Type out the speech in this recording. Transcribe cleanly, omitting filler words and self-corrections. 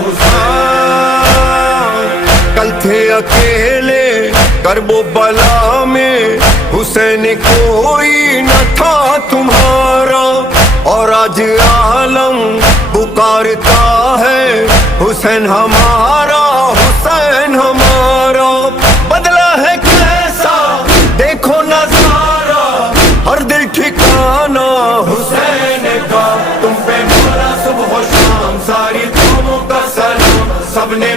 حسین، کل تھے اکیلے کرب و بلا میں، حسین کوئی نہ تھا تمہارا، اور آج عالم پکارتا ہے حسین ہمارا، حسین ہمارا۔ بدلا ہے کیسا دیکھو نظارہ، ہر دل ٹھکانا حسین کا، تم پہ مولا صبح و شام، ساری قوموں کا سلام، سب نے